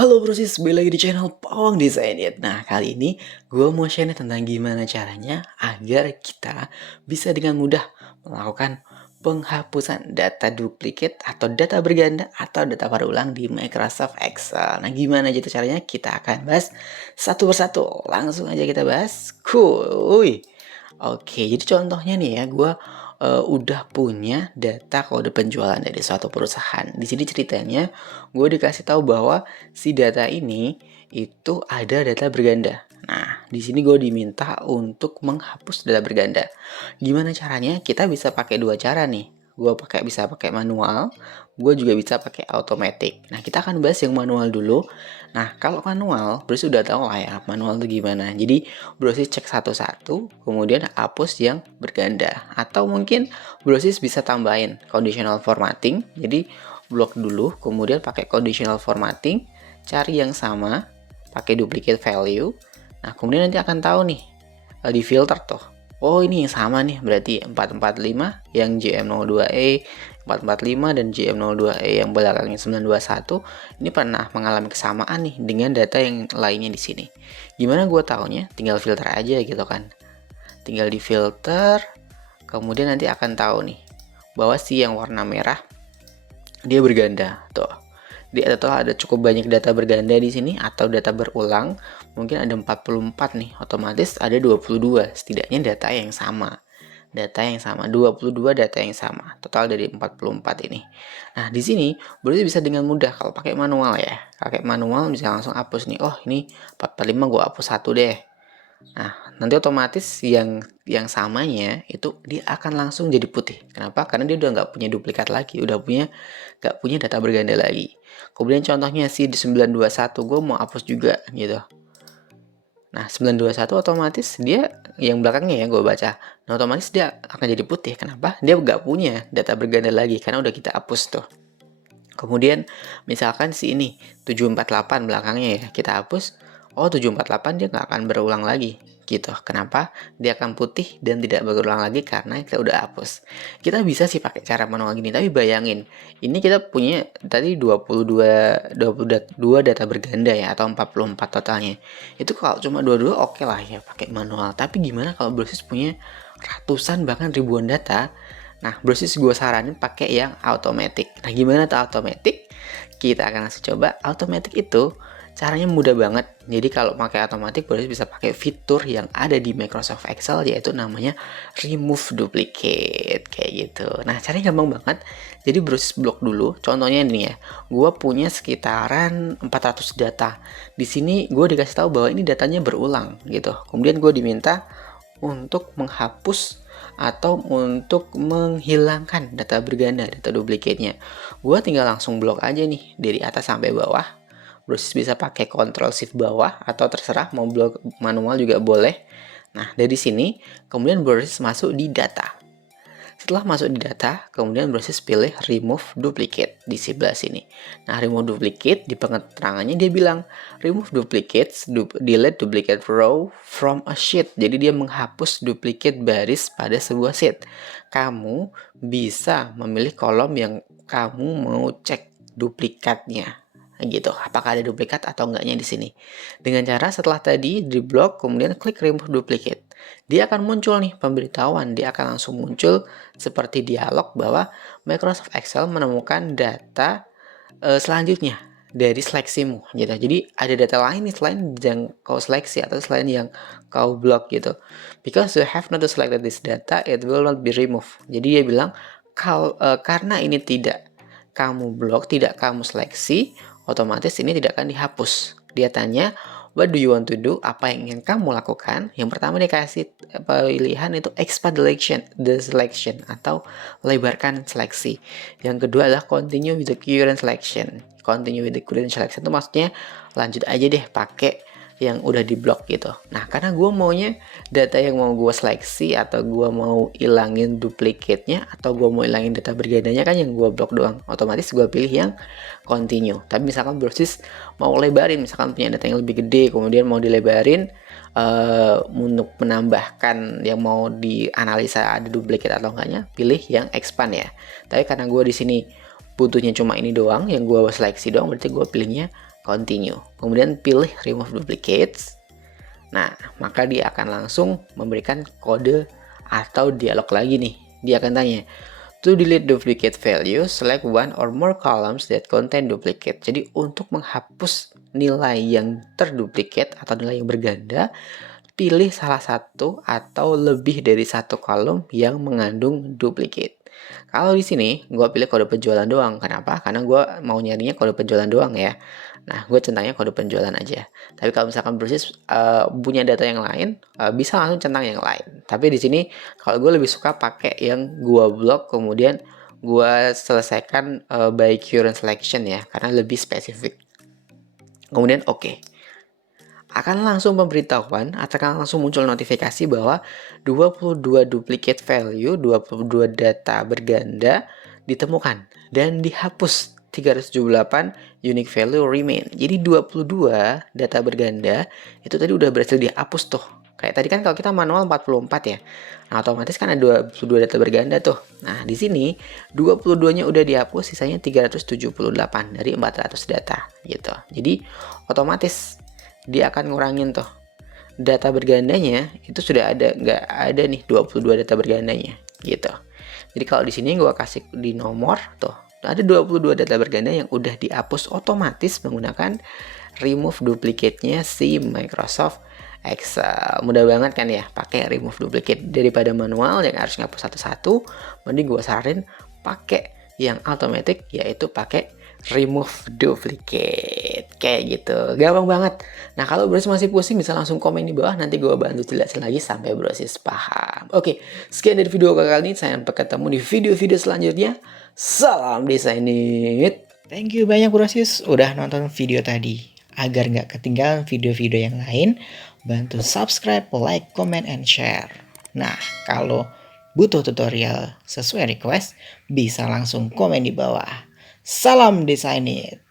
Halo brosis, balik lagi di channel Pawang Design It. Nah, kali ini gue mau share tentang gimana caranya agar kita bisa dengan mudah melakukan penghapusan data duplikat atau data berganda atau data berulang di Microsoft Excel. Nah, gimana gitu caranya? Kita akan bahas satu persatu. Langsung aja kita bahas. Kuy. Oke, jadi contohnya nih ya, gue udah punya data kode penjualan dari suatu perusahaan. Di sini ceritanya, gue dikasih tahu bahwa si data ini itu ada data berganda. Nah, di sini gue diminta untuk menghapus data berganda. Gimana caranya? Kita bisa pakai dua cara nih. Gue bisa pakai manual, gue juga bisa pakai automatic. Nah, kita akan bahas yang manual dulu. Nah, kalau manual, berarti sudah tahu lah ya manual itu gimana. Jadi, Brosis cek satu-satu, kemudian hapus yang berganda. Atau mungkin Brosis bisa tambahin conditional formatting. Jadi, blok dulu, kemudian pakai conditional formatting, cari yang sama, pakai duplicate value. Nah, kemudian nanti akan tahu nih, di filter tuh. Oh, ini yang sama nih, berarti 445 yang JM02E, 445 dan JM02E yang belakangnya 921 ini pernah mengalami kesamaan nih dengan data yang lainnya di sini. Gimana gue taunya? Tinggal filter aja gitu kan. Tinggal di filter, kemudian nanti akan tahu nih bahwa si yang warna merah dia berganda tuh. Ada cukup banyak data berganda di sini atau data berulang. Mungkin ada 44 nih, otomatis ada 22, setidaknya data yang sama. 22 data yang sama, total dari 44 ini. Nah, di sini berarti bisa dengan mudah kalau pakai manual ya. Pakai manual bisa langsung hapus nih. Oh, ini 45 gua hapus satu deh. Nah, nanti otomatis yang samanya itu dia akan langsung jadi putih. Kenapa? Karena dia udah nggak punya duplikat lagi, nggak punya data berganda lagi. Kemudian contohnya si di 921 gue mau hapus juga gitu. Nah, 921 otomatis dia yang belakangnya ya gue baca. Nah, otomatis dia akan jadi putih. Kenapa? Dia nggak punya data berganda lagi karena udah kita hapus tuh. Kemudian misalkan si ini 748 belakangnya ya kita hapus. Oh, 748 dia nggak akan berulang lagi gitu. Kenapa? Dia akan putih dan tidak berulang lagi karena kita udah hapus. Kita bisa sih pakai cara manual gini, tapi bayangin ini kita punya tadi 22 data berganda ya atau 44 totalnya. Itu kalau cuma 22 oke lah ya pakai manual. Tapi gimana kalau Brosis punya ratusan bahkan ribuan data? Nah, Brosis gue saranin pakai yang automatic. Nah, gimana tuh automatic? Kita akan langsung coba. Automatic itu caranya mudah banget. Jadi kalau pakai automatic, Brosis bisa pakai fitur yang ada di Microsoft Excel, yaitu namanya remove duplicate kayak gitu. Nah, caranya gampang banget. Jadi Brosis blok dulu. Contohnya ini ya, gue punya sekitaran 400 data. Di sini gue dikasih tahu bahwa ini datanya berulang gitu. Kemudian gue diminta untuk menghapus atau untuk menghilangkan data berganda, data duplikatnya. Gue tinggal langsung blok aja nih dari atas sampai bawah. Brosis bisa pakai Ctrl Shift bawah atau terserah mau blok manual juga boleh. Nah, dari sini kemudian Brosis masuk di data. Setelah masuk di data, kemudian Brosis pilih remove duplicate di sebelah sini. Nah, remove duplicate di pengeterangannya dia bilang remove duplicates, delete duplicate row from a sheet. Jadi dia menghapus duplicate baris pada sebuah sheet. Kamu bisa memilih kolom yang kamu mau cek duplikatnya gitu, apakah ada duplikat atau enggaknya di sini. Dengan cara setelah tadi di blok kemudian klik remove duplicate, dia akan muncul nih pemberitahuan, dia akan langsung muncul seperti dialog bahwa Microsoft Excel menemukan data selanjutnya dari seleksimu gitu. Jadi ada data lain nih selain yang kau seleksi atau selain yang kau blok gitu. Because you have not selected this data, it will not be removed. Jadi dia bilang karena ini tidak kamu blok, tidak kamu seleksi, otomatis ini tidak akan dihapus. Dia tanya, what do you want to do? Apa yang ingin kamu lakukan? Yang pertama dikasih pilihan itu expand the selection atau lebarkan seleksi. Yang kedua adalah continue with the current selection. Continue with the current selection itu maksudnya lanjut aja deh pakai yang udah diblok gitu. Nah, karena gue maunya data yang mau gue seleksi atau gue mau ilangin duplikatnya atau gue mau ilangin data bergandanya kan yang gue blok doang. Otomatis gue pilih yang continue. Tapi misalkan Brosis mau lebarin, misalkan punya data yang lebih gede, kemudian mau dilebarin untuk menambahkan yang mau dianalisa ada duplikat atau enggaknya, pilih yang expand ya. Tapi karena gue di sini butuhnya cuma ini doang, yang gue seleksi doang, berarti gue pilihnya continue. Kemudian pilih remove duplicates. Nah, maka dia akan langsung memberikan kode atau dialog lagi nih. Dia akan tanya, to delete duplicate value, select one or more columns that contain duplicate. Jadi untuk menghapus nilai yang terduplikat atau nilai yang berganda, pilih salah satu atau lebih dari satu kolom yang mengandung duplicate. Kalau di sini gue pilih kode penjualan doang. Kenapa? Karena gue mau nyarinya kode penjualan doang ya. Nah, gue centangnya kode penjualan aja. Tapi kalau misalkan Brosys punya data yang lain, bisa langsung centang yang lain. Tapi di sini kalau gue lebih suka pakai yang gue blok, kemudian gue selesaikan by current selection ya, karena lebih spesifik. Kemudian oke. Akan langsung pemberitahuan atau akan langsung muncul notifikasi bahwa 22 duplicate value, 22 data berganda ditemukan dan dihapus. 378 unique value remain. Jadi 22 data berganda itu tadi udah berhasil dihapus tuh. Kayak tadi kan kalau kita manual 44 ya. Nah, otomatis kan ada 22 data berganda tuh. Nah, di sini 22-nya udah dihapus, sisanya 378 dari 400 data gitu. Jadi otomatis dia akan ngurangin tuh data bergandanya, itu sudah ada, nggak ada nih 22 data bergandanya gitu. Jadi kalau di sini gue kasih di nomor tuh ada 22 data berganda yang udah dihapus otomatis menggunakan remove duplicate-nya si Microsoft Excel. Mudah banget kan ya pakai remove duplicate, daripada manual yang harus ngapus satu-satu. Mending gue saranin pakai yang automatic, yaitu pakai remove duplicate kayak gitu, gampang banget. Nah, kalau Brosys masih pusing bisa langsung komen di bawah, nanti gue bantu jelasin lagi sampai Brosys paham. Oke, sekian dari video kali ini, sampai ketemu di video-video selanjutnya. Salam Desainit. Thank you banyak Brosys udah nonton video tadi. Agar nggak ketinggalan video-video yang lain, bantu subscribe, like, comment, and share. Nah, kalau butuh tutorial sesuai request, bisa langsung komen di bawah. Salam Desainit.